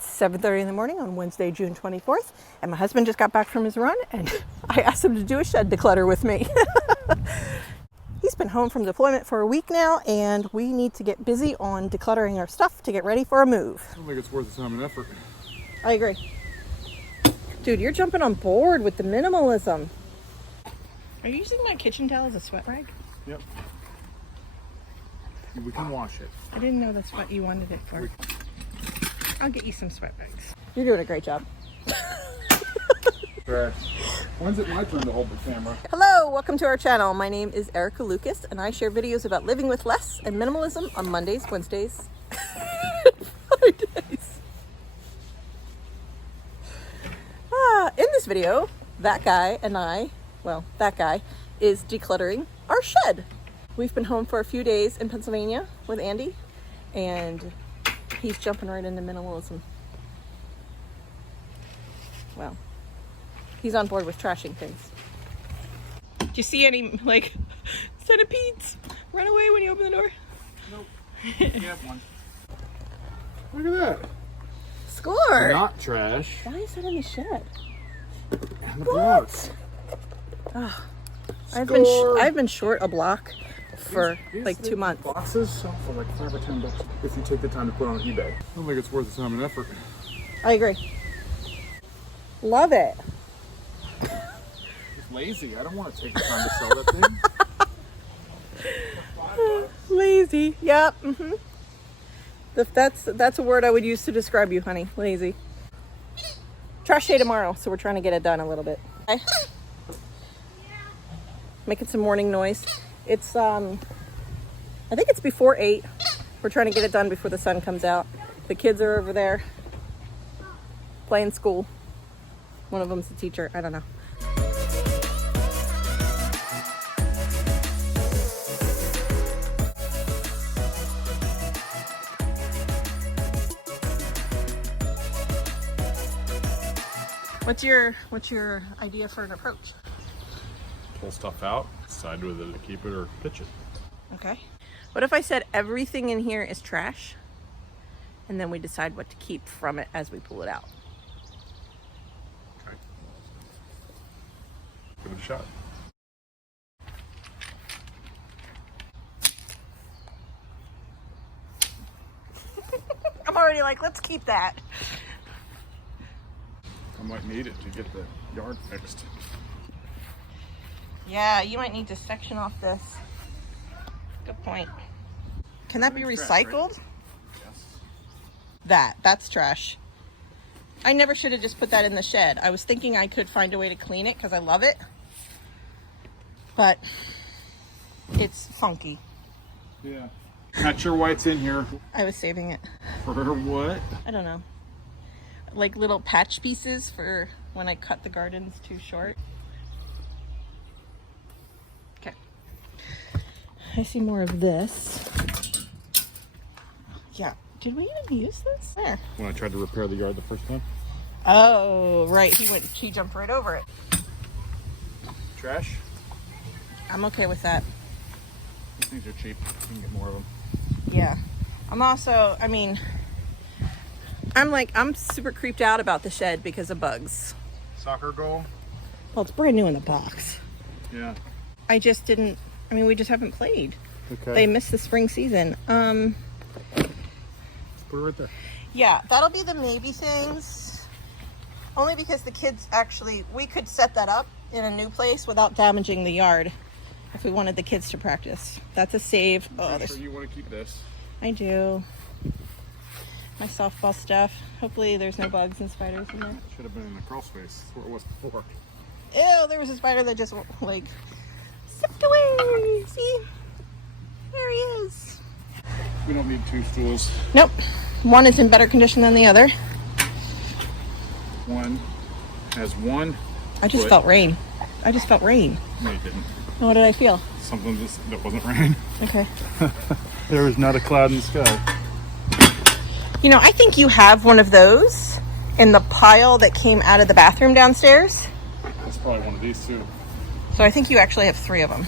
It's 7:30 in the morning on Wednesday, June 24th, and my husband just got back from his run, and I asked him to do a shed declutter with me. He's been home from deployment for a week now, and we need to get busy on decluttering our stuff to get ready for a move. I don't think it's worth the time and effort. I agree. Dude, you're jumping on board with the minimalism. Are you using my kitchen towel as a sweat rag? Yep. We can wash it. I didn't know that's what you wanted it for. I'll get you some sweat rags. You're doing a great job. When's it my turn to hold the camera? Hello, welcome to our channel. My name is Erica Lucas, and I share videos about living with less and minimalism on Mondays, Wednesdays, Fridays. In this video, that guy and I, well, that guy is decluttering our shed. We've been home for a few days in Pennsylvania with Andy, and he's jumping right into minimalism. Well, he's on board with trashing things. Do you see any, like, centipedes run away when you open the door? Nope. You have one. Look at that. Score! Not trash. Why is that in the shed? And the blocks. Oh, I've been short a block for These like 2 months. Boxes sell for like $5 or $10 if you take the time to put on eBay. I don't think it's worth the time and effort. I agree. Love it. It's lazy. I don't want to take the time to sell that thing. Lazy. Yep. Mm-hmm. That's a word I would use to describe you, honey. Lazy. Trash day tomorrow, so we're trying to get it done a little bit. Okay. Making some morning noise. It's I think it's before 8. We're trying to get it done before the sun comes out. The kids are over there playing school. One of them's a teacher. I don't know. What's your idea for an approach? Pull stuff out, decide whether to keep it or pitch it. Okay. What if I said everything in here is trash, and then we decide what to keep from it as we pull it out? Okay. Give it a shot. I'm already like, let's keep that. I might need it to get the yard fixed. Yeah, you might need to section off this. Good point. Can that be recycled? Yes. That's trash. I never should have just put that in the shed. I was thinking I could find a way to clean it because I love it. But it's funky. Yeah. Not sure why it's in here. I was saving it. For what? I don't know. Like little patch pieces for when I cut the gardens too short. Okay. I see more of this. Yeah. Did we even use this? There. When I tried to repair the yard the first time. Oh, right. He jumped right over it. Trash? I'm okay with that. These things are cheap. You can get more of them. Yeah. I'm super creeped out about the shed because of bugs. Soccer goal? Well, it's brand new in the box. Yeah. we just haven't played. Okay. They missed the spring season. Put it right there. Yeah, that'll be the maybe things. Only because the kids we could set that up in a new place without damaging the yard if we wanted the kids to practice. That's a save. I'm sure you want to keep this. I do. My softball stuff. Hopefully there's no bugs and spiders in there. Should have been in the crawl space. That's where it was before. Ew, there was a spider that just like zipped away. See? There he is. We don't need 2 stools. Nope. One is in better condition than the other. One has one. I just felt rain. No, you didn't. What did I feel? Something that wasn't rain. Okay. There was not a cloud in the sky. You know, I think you have one of those in the pile that came out of the bathroom downstairs. That's probably one of these too. So I think you actually have 3 of them.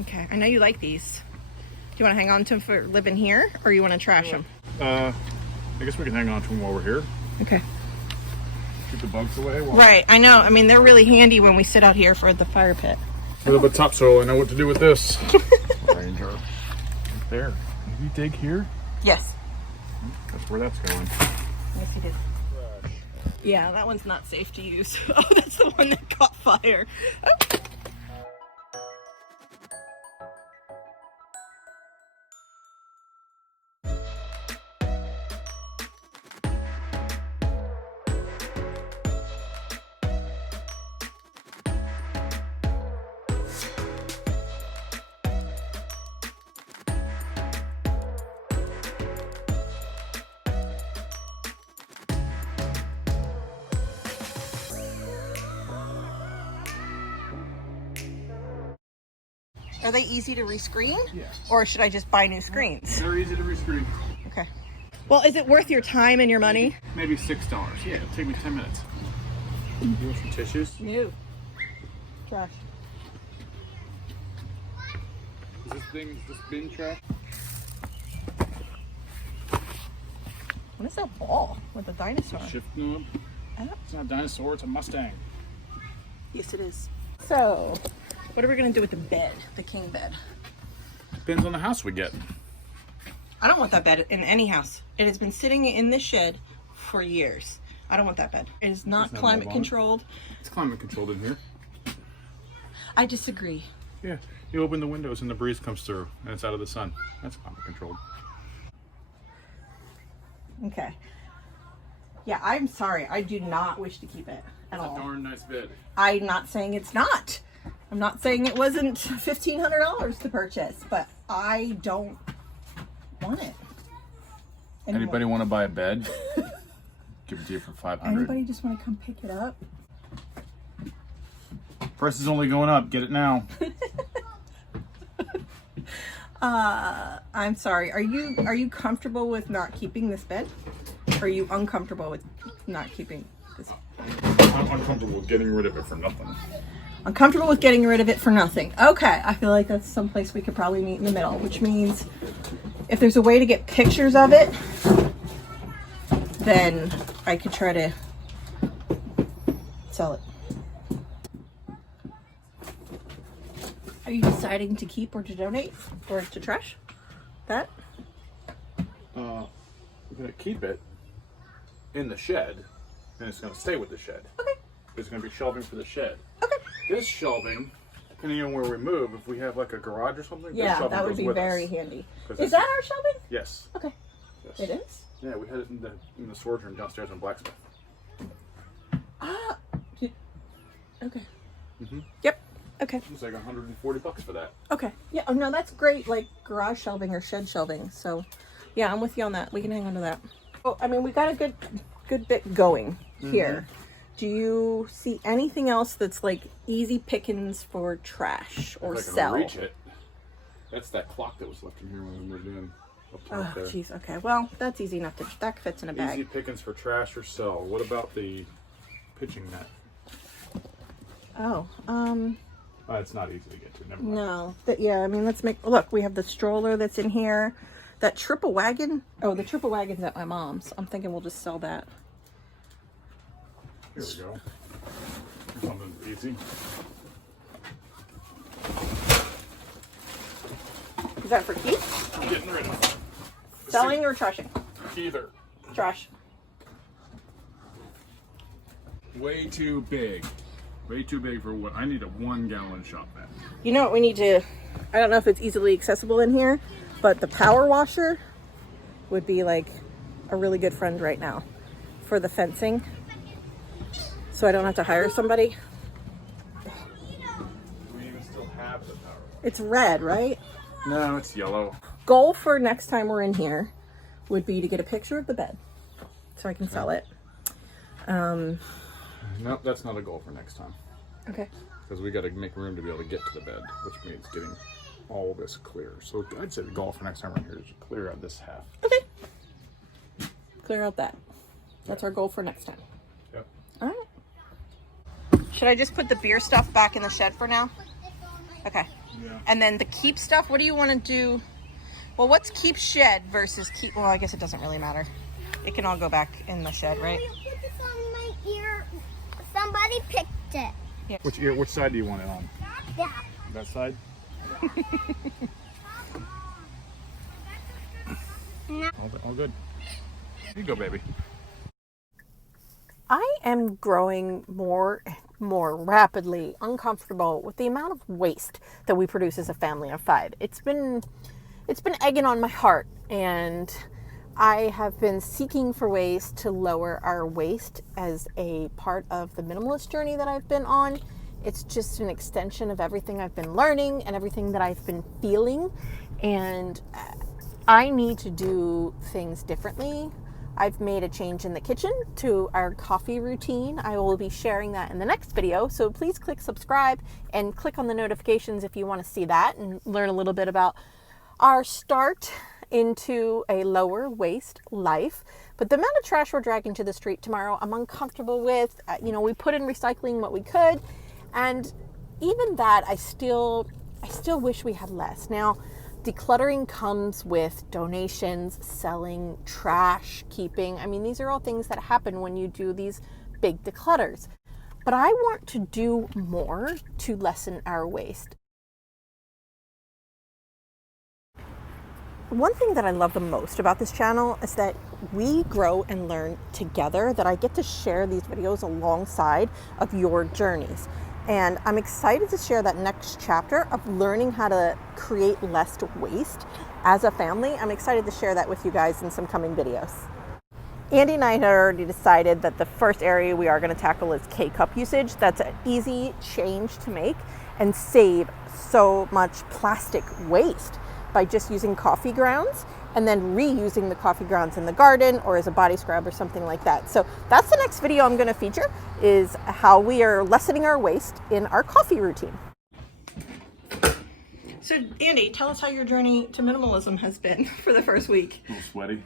Okay, I know you like these. Do you want to hang on to them for living here, or you want to trash them? I guess we can hang on to them while we're here. Okay. Keep the bugs away. Right, I know. I mean, they're really handy when we sit out here for the fire pit. A little bit topsoil. I know what to do with this. Ranger. Right there. Did you dig here? Yes. That's where that's going. Yes, you did. Yeah, that one's not safe to use. Oh, that's the one that caught fire. Oh. Are they easy to rescreen? Yeah. Or should I just buy new screens? They're easy to rescreen. Okay. Well, is it worth your time and your money? Maybe $6. Yeah, it'll take me 10 minutes. You want some tissues? No. Trash. Is this bin trash? What is that ball with a dinosaur? Shift knob. It's not a dinosaur, it's a Mustang. Yes, it is. So, what are we going to do with the bed, the king bed? Depends on the house we get. I don't want that bed in any house. It has been sitting in this shed for years. I don't want that bed. It is not climate controlled. It's climate controlled in here. I disagree. Yeah, you open the windows and the breeze comes through and it's out of the sun. That's climate controlled. Okay. Yeah, I'm sorry. I do not wish to keep it at all. It's a darn nice bed. I'm not saying it's not. I'm not saying it wasn't $1,500 to purchase, but I don't want it anymore. Anybody want to buy a bed? Give it to you for $500. Anybody just want to come pick it up? Price is only going up. Get it now. I'm sorry. Are you comfortable with not keeping this bed? Or are you uncomfortable with not keeping this bed? I'm uncomfortable with getting rid of it for nothing. Uncomfortable with getting rid of it for nothing. Okay, I feel like that's someplace we could probably meet in the middle, which means if there's a way to get pictures of it, then I could try to sell it. Are you deciding to keep or to donate or to trash that? We're going to keep it in the shed, and it's going to stay with the shed. Okay. There's going to be shelving for the shed. Okay. This shelving, depending on where we move, if we have like a garage or something, this Yeah, shelving that would goes be with very us. handy. Because Is that our shelving? Yes. Okay. Yes. It is? Yeah, we had it in the storage room downstairs in Blacksmith. Okay. Mm-hmm. Yep. Okay. It was like $140 for that. Okay. Yeah. Oh no, that's great. Like garage shelving or shed shelving. So, yeah, I'm with you on that. We can hang on to that. Well, I mean, we got a good bit going here. Do you see anything else that's like easy pickings for trash or If I can sell? reach it. That's that clock that was left in here when we moved in. Up top Oh, there. jeez. Okay. Well, that's easy enough to. That fits in a bag. Easy pickings for trash or sell. What about the pitching net? Oh. It's not easy to get to. Never mind. No. Yeah. I mean, let's make. Look, we have the stroller that's in here. That triple wagon. Oh, the triple wagon's at my mom's. I'm thinking we'll just sell that. Here we go. Something easy. Is that for keep? I'm getting rid of it. Selling or trashing? Either. Trash. Way too big. Way too big for what I need a 1 gallon shop vac. You know what we need to, I don't know if it's easily accessible in here, but the power washer would be like a really good friend right now for the fencing. So I don't have to hire somebody. Do we even still have the power? It's red, right? No, it's yellow. Goal for next time we're in here would be to get a picture of the bed so I can sell it. Nope, that's not a goal for next time. Okay. Because we got to make room to be able to get to the bed, which means getting all this clear. So I'd say the goal for next time we're here is to clear out this half. Okay. Clear out that. That's our goal for next time. Yep. All right. Should I just put the beer stuff back in the shed for now? Okay. Yeah. And then the keep stuff, what do you want to do? Well, what's keep shed versus keep, well, I guess it doesn't really matter. It can all go back in the shed, right? You put this on my ear. Somebody picked it. Yeah. Which ear? Which side do you want it on? Yeah. That side? No. All good. Here you go, baby. I am growing more rapidly uncomfortable with the amount of waste that we produce as a family of 5. It's been egging on my heart, and I have been seeking for ways to lower our waste as a part of the minimalist journey that I've been on. It's just an extension of everything I've been learning and everything that I've been feeling, and I need to do things differently. I've made a change in the kitchen to our coffee routine. I will be sharing that in the next video, so please click subscribe and click on the notifications if you want to see that and learn a little bit about our start into a lower waste life. But the amount of trash we're dragging to the street tomorrow, I'm uncomfortable with. We put in recycling what we could, and even that, I still wish we had less. Now, decluttering comes with donations, selling, trash, keeping. I mean, these are all things that happen when you do these big declutters. But I want to do more to lessen our waste. One thing that I love the most about this channel is that we grow and learn together, that I get to share these videos alongside of your journeys. And I'm excited to share that next chapter of learning how to create less waste as a family. I'm excited to share that with you guys in some coming videos. Andy and I had already decided that the first area we are going to tackle is K-cup usage. That's an easy change to make and save so much plastic waste by just using coffee grounds and then reusing the coffee grounds in the garden or as a body scrub or something like that. So that's the next video I'm going to feature, is how we are lessening our waste in our coffee routine. So Andy, tell us how your journey to minimalism has been for the first week. A little sweaty.